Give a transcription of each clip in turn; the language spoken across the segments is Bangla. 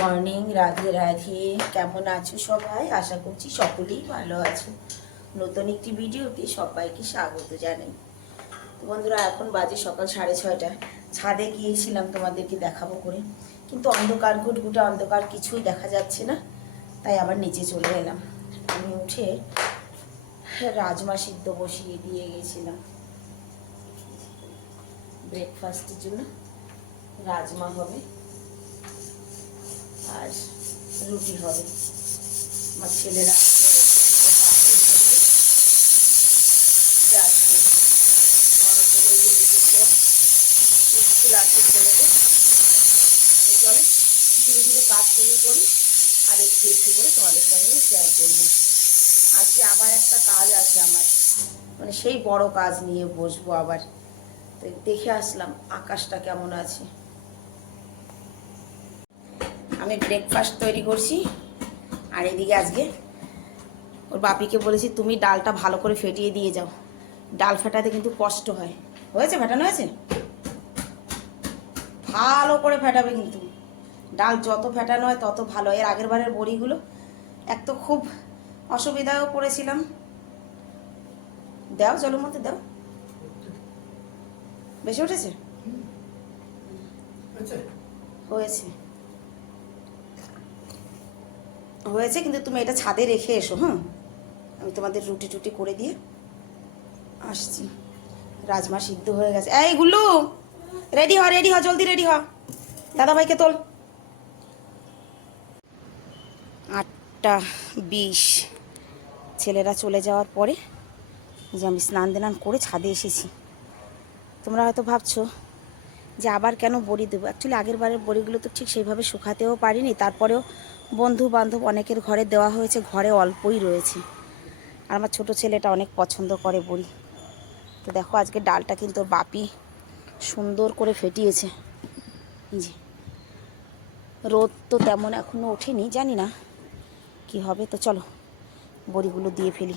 মর্নিং, রাধে রাধে। কেমন আছো সবাই? আশা করছি সকলেই ভালো আছো। নতুন একটি ভিডিওতে সবাইকে স্বাগত জানাই। তো বন্ধুরা, এখন বাজে সকাল 6:30। ছাদে গিয়েছিলাম তোমাদেরকে দেখাবো করে, কিন্তু অন্ধকার, ঘুটঘুটে অন্ধকার, কিছুই দেখা যাচ্ছে না। তাই আবার নিচে চলে এলাম। আমি উঠে রাজমা সিদ্ধ বসিয়ে দিয়ে গেছিলাম ব্রেকফাস্টের জন্য। রাজমা হবে আর রুটি হবে। আমার ছেলেরা স্কুল আছে ছেলেদের। চলে ধীরে ধীরে কাজ শুরু করি আর একটু একটু করে তোমাদের সঙ্গে শেয়ার করবো। আজকে আবার একটা কাজ আছে আমার, মানে সেই বড় কাজ নিয়ে বসবো আবার। তো দেখে আসলাম আকাশটা কেমন আছে। আমি ব্রেকফাস্ট তৈরি করছি, আর এদিকে আজকে ওর বাপিকে বলেছি তুমি ডালটা ভালো করে ফেটিয়ে দিয়ে যাও। ডাল ফেটাতে কিন্তু কষ্ট হয়। হয়েছে? ফেটানো হয়েছে? ভালো করে ফেটাবে কিন্তু। ডাল যত ফেটানো হয় তত ভালো। এর আগের বারের বড়িগুলো এক তো খুব অসুবিধায়ও পড়েছিলাম। দাও, জলের মধ্যে দাও। বেশি উঠেছে? হয়েছে হয়েছে, কিন্তু তুমি এটা ছাদে রেখে এসো। হ্যাঁ, আমি তোমাদের রুটি টুটি করে দিয়ে আসছি। রাজমা সিদ্ধ হয়ে গেছে। এই গুল্লু, রেডি হ, রেডি হ, জলদি রেডি হ। দাদাভাইকে তোল। 8:20। ছেলেরা চলে যাওয়ার পরে যে আমি স্নান দান করে ছাদে এসেছি। তোমরা হয়তো ভাবছো যে আবার কেন বড়ি দেবো। অ্যাকচুয়ালি আগের বারের বড়িগুলো তো ঠিক সেইভাবে শুকাতেও পারিনি। তারপরেও বন্ধু বান্ধব অনেকের ঘরে দেওয়া হয়েছে, ঘরে অল্পই রয়েছে। আর আমার ছোটো ছেলেটা অনেক পছন্দ করে বড়ি। তো দেখো আজকে ডালটা কিন্তু ওর বাপি সুন্দর করে ফেটিয়েছে। জি, রোদ তো তেমন এখনও ওঠেনি, জানি না কি হবে। তো চলো বড়িগুলো দিয়ে ফেলি।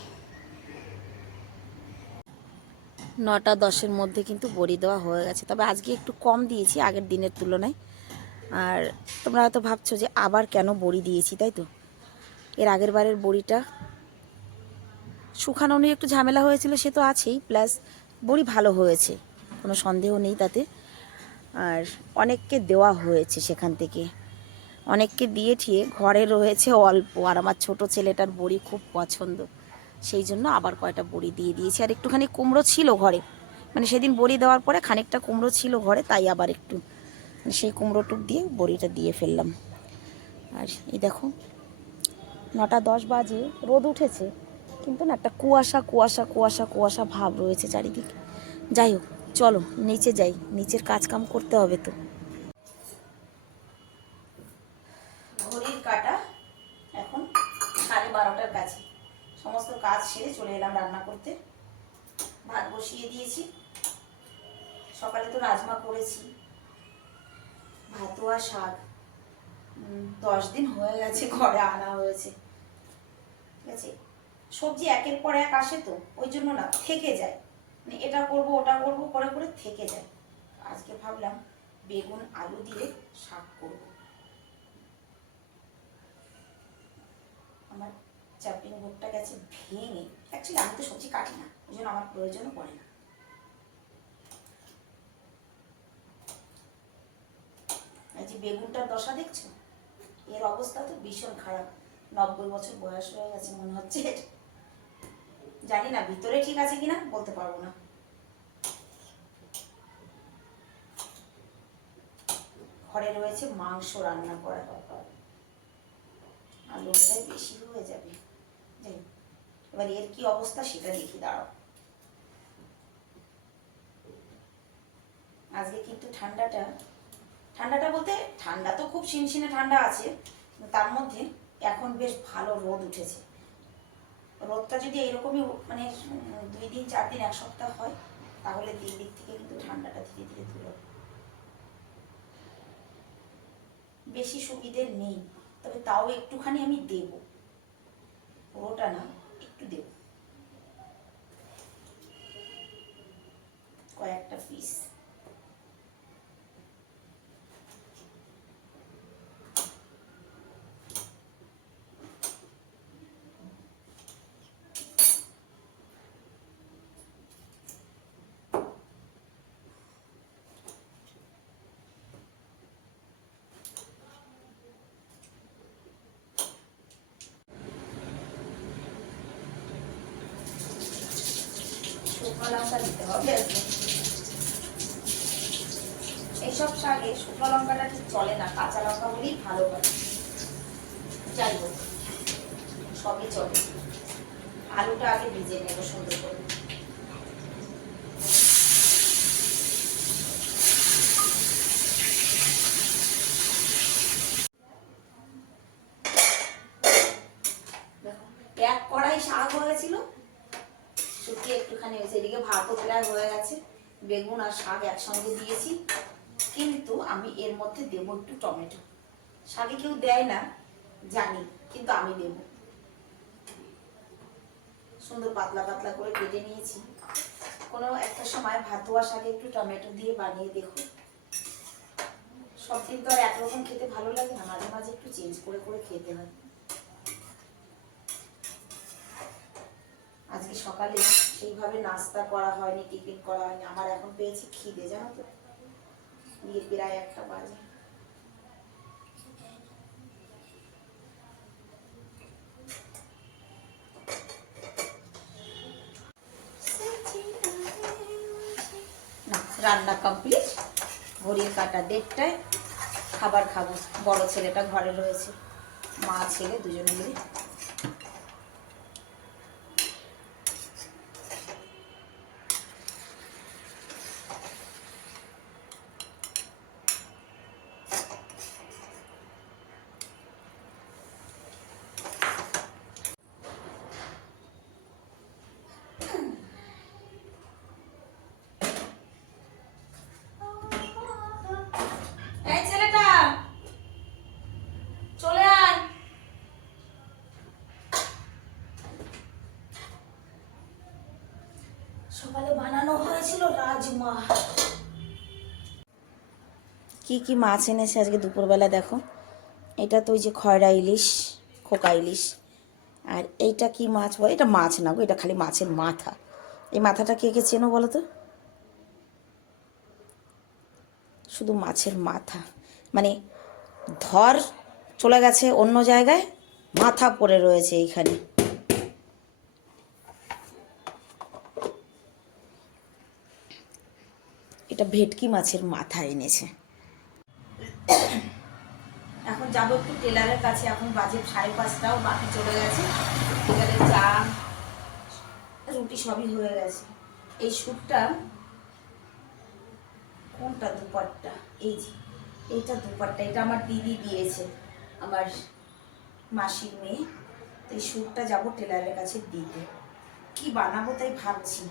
9:10-এর মধ্যে কিন্তু বড়ি দেওয়া হয়ে গেছে, তবে আজকে একটু কম দিয়েছি আগের দিনের তুলনায়। আর তোমরা হয়তো ভাবছো যে আবার কেন বড়ি দিয়েছি, তাই তো। এর আগের বারের বড়িটা শুকানো নিয়ে একটু ঝামেলা হয়েছিল, সে তো আছেই, প্লাস বড়ি ভালো হয়েছে, কোনো সন্দেহ নেই তাতে। আর অনেককে দেওয়া হয়েছে, সেখান থেকে অনেককে দিয়ে ঠিয়ে ঘরে রয়েছে অল্প। আর আমার ছোট ছেলেটার বড়ি খুব পছন্দ, সেই জন্য আবার কয়টা বড়ি দিয়ে দিয়েছি। আর একটুখানি কুমড়ো ছিল ঘরে, মানে সেদিন বড়ি দেওয়ার পরে খানিকটা কুমড়ো ছিল ঘরে, তাই আবার একটু সেই কুমড়োটুক দিয়ে বড়িটা দিয়ে ফেললাম। আর এই দেখো 9:10 বাজে, রোদ উঠেছে, কিন্তু না একটা কুয়াশা কুয়াশা কুয়াশা কুয়াশা ভাব রয়েছে চারিদিকে। যাই হোক, চলো নিচে যাই, নিচের কাজ কাম করতে হবে তো। ঘড়ির কাটা এখন 12:30 কাছে। সমস্ত কাজ সেরে চলে এলাম রান্না করতে। ভাত বসিয়ে দিয়েছি। সকালে তো রাজমা করেছি, ভাতুয়া শাক 10 দিন হয়ে গেছে ঘরে আনা হয়েছে। ঠিক আছে, সবজি একের পর এক আসে তো, ওই জন্য না থেকে যায়, মানে এটা করব ওটা করব করে করে থেকে যায়। আজকে ভাবলাম বেগুন আলু দিয়ে শাক করব। আমার চাপিং বোর্ডটা গেছে ভেঙে। অ্যাকচুয়ালি আমি তো সবজি কাটি না, ওই জন্য আমার প্রয়োজনও পড়ে না। এই যে বেগুনটার দশা দেখছো, এর অবস্থা তো ভীষণ খারাপ। 90 বছর বয়স হয়ে গেছে মনে হচ্ছে। জানি না ভিতরে ঠিক আছে কিনা, বলতে পারবো না। ঘরে রয়েছে মাংস রান্না করা, আর লোকটাই বেশি হয়ে যাবে। যাই, এবার এর কি অবস্থা সেটা দেখি, দাঁড়াও। আজকে কিন্তু ঠান্ডাটা ঠান্ডাটা বলতে ঠান্ডা তো খুব শিনশিনে ঠান্ডা আছে, তার মধ্যে এখন বেশ ভালো রোদ উঠেছে। রোদটা যদি এইরকমই মানে 2 দিন 4 দিন 1 সপ্তাহ হয়, তাহলে দিক দিক থেকে কিন্তু ঠান্ডাটা ধীরে ধীরে দূর। বেশি সুবিধে নেই, তবে তাও একটুখানি আমি দেব, পুরোটা না, একটু দেব, কয়েকটা পিস। লঙ্কা দিতে হবে। এইসব শাকে শুকনো লঙ্কাটা ঠিক চলে না, কাঁচা লঙ্কা হলেই ভালো হয়। যাই হোক, সবই চলে। আলুটা আগে ভিজে নেব সুন্দর করে। এক কড়াই শাক হয়েছিল, শুকিয়ে একটুখানি হয়েছে। এদিকে ভাতও প্রায় হয়ে গেছে, বেগুন আর শাক একসঙ্গে দিয়েছি। কিন্তু আমি এর মধ্যে দেবো একটু টমেটো। শাকে কেউ দেয় না জানি, কিন্তু আমি দেব। সুন্দর পাতলা পাতলা করে কেটে নিয়েছি। কোনো একটা সময় ভাতুয়া শাকে একটু টমেটো দিয়ে বানিয়ে দেখো। সব দিন তো আর একরকম খেতে ভালো লাগে না, মাঝে মাঝে একটু চেঞ্জ করে করে খেতে হয়। আজকে সকালে সেইভাবে নাস্তা করা হয়নি, টিফিন করা হয়নি। আমার এখন পেয়েছি খিদে, জানো তো, দিয়ে প্রায় 1টা বাজে। রান্না কমপ্লিট। ঘড়ির কাটা 1:30টায় খাবার খাবো। বড় ছেলেটা ঘরে রয়েছে, মা ছেলে দুজনে মিলে। এই ছেলেটা চলে আয়। সকালে বানানো হয়েছিল রাজমা। কি কি মাছ এনেছে আজকে দুপুরবেলা দেখো। এটা তো ওই যে খয়রা ইলিশ, খোকা ইলিশ। আর এইটা কি মাছ বলে, এটা মাছ না গো, এটা খালি মাছের মাথা। এই মাথাটা কে কে চেনো বলো তো? শুধু মাছের মাথা, মানে ধর চলে গেছে অন্য জায়গায়, মাথা পড়ে রয়েছে এইখানে। এটা ভেটকি মাছের মাথা এনেছে। এখন যাবো একটু টেলারের কাছে। এখন বাজে 5:30টাও বাকি চলে গেছে। এবারে চা রুটি সবই হয়ে গেছে। এই স্যুটটা কোনটা দুপাট্টা, এই যে এইটা দুপাট্টা, এটা আমার দিদি দিয়েছে, আমার মাসির মেয়ে। তো এই স্যুটটা যাবো টেলারের কাছে দিতে। কি বানাবো তাই ভাবছি,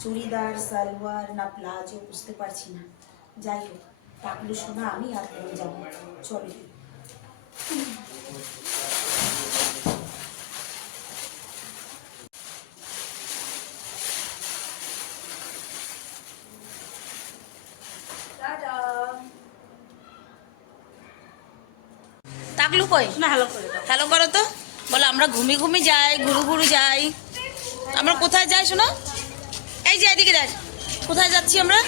চুড়িদার, সালোয়ার না প্লাজো, বুঝতে পারছি না। যাই হোক, টাকলু সোনা আমি আর বোন যাবো, চলো। টাকলু কই? না, হ্যালো করো তো। বলো আমরা ঘুমি ঘুমি যাই, ঘুরু ঘুরু যাই। আমরা কোথায় যাই শোনো? এই যে এদিকে দেখ, কোথায় যাচ্ছি আমরা?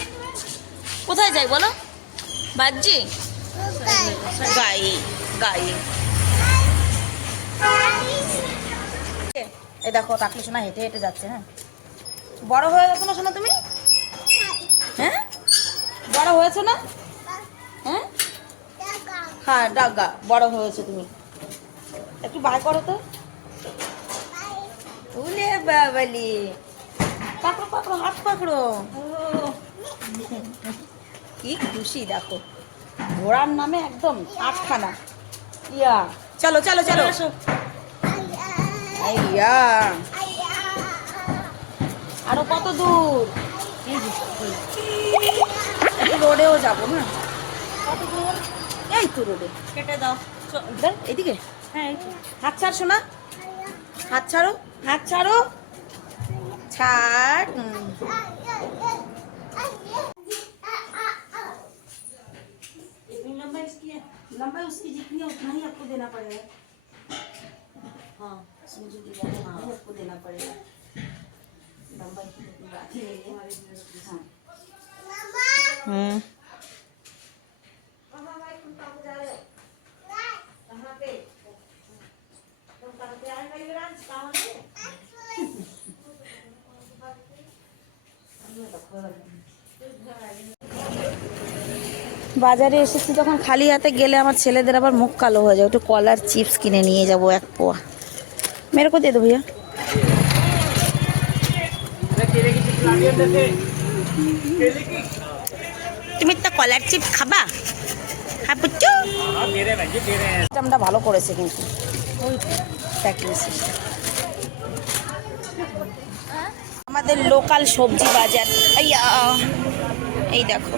কোথায় যাই বলো? বাজ্জি গায়ে গায়ে। এই দেখো টাকলু সোনা হেঁটে হেঁটে যাচ্ছে। হ্যাঁ, বড় হয়ে গেছো না শোনা তুমি? হ্যাঁ, বড় হয়েছো না? হ্যাঁ হ্যাঁ, ডাগা বড় হয়েছে তুমি। একটু বাই করো তো। উলে বাবালি, পাকড়ো পাকড়ো, হাত পাকড়ো। কি খুশি দেখো, ঘোড়ার নামে একদম 8খানা। ইয়া চলো চলো চলো। ইয়া আরো কত দূর? একটু রোডেও যাবো না? কত দূর? এই তো রোডে। কেটে দাও এদিকে। হ্যাঁ, হাত ছাড় শোনা, হাত ছাড়ো, হাত ছাড়ো, ছাড়। लंबाई उसकी जितनी है उतना ही आपको देना पड़ेगा। हाँ, उसमें जो डिजाइन है वही आपको देना पड़ेगा। लंबाई की बात ही नहीं है। हाँ। বাজারে এসেছি যখন খালি হাতে গেলে আমার ছেলেদের আবার মুখ কালো হয়ে যায়, একটু কলার চিপস কিনে নিয়ে যাব 1 পোয়া। মেরে কো দিয়ে দেবো भैया। তুমি একটা কলার চিপস খাবা? হ্যাঁ পুচু, সিস্টেমটা ভালো করেছে কিন্তু প্যাকিং সিস্টেম। আমাদের লোকাল সবজি বাজার, এই দেখো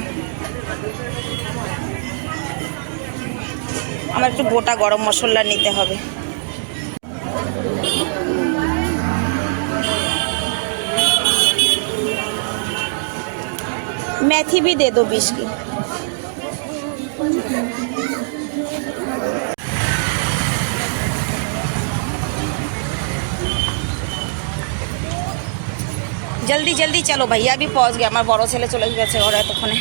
আমার একটু গোটা গরম মশলা নিতে হবে। मेथी भी दे दो 20 की। जल्दी जल्दी चलो भैया भी पहुंच गया। আমার বড় ছেলে চলে গেছে ঘরে এতক্ষণে,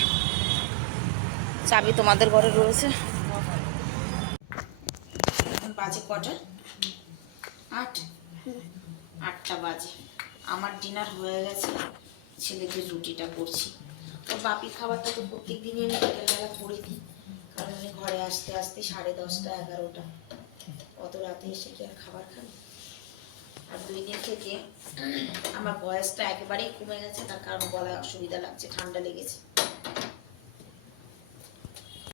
চাবি তোমাদের ঘরে রয়েছে। এখন বাজে কটা? 8টা বাজে। আমার ডিনার হয়ে গেছে, ছেলেদের রুটিটা করছি। তো বাপির খাবারটা তো প্রত্যেক দিনই আমি বিকেলবেলা করে দিই, কারণ আমি ঘরে আসতে আসতে 10:30 11টা, অত রাতে এসে কি আর খাবার খাবে। আর 2 দিন থেকে আমার বয়সটা একেবারেই কমে গেছে, তার কারণ গলায় অসুবিধা লাগছে, ঠান্ডা লেগেছে।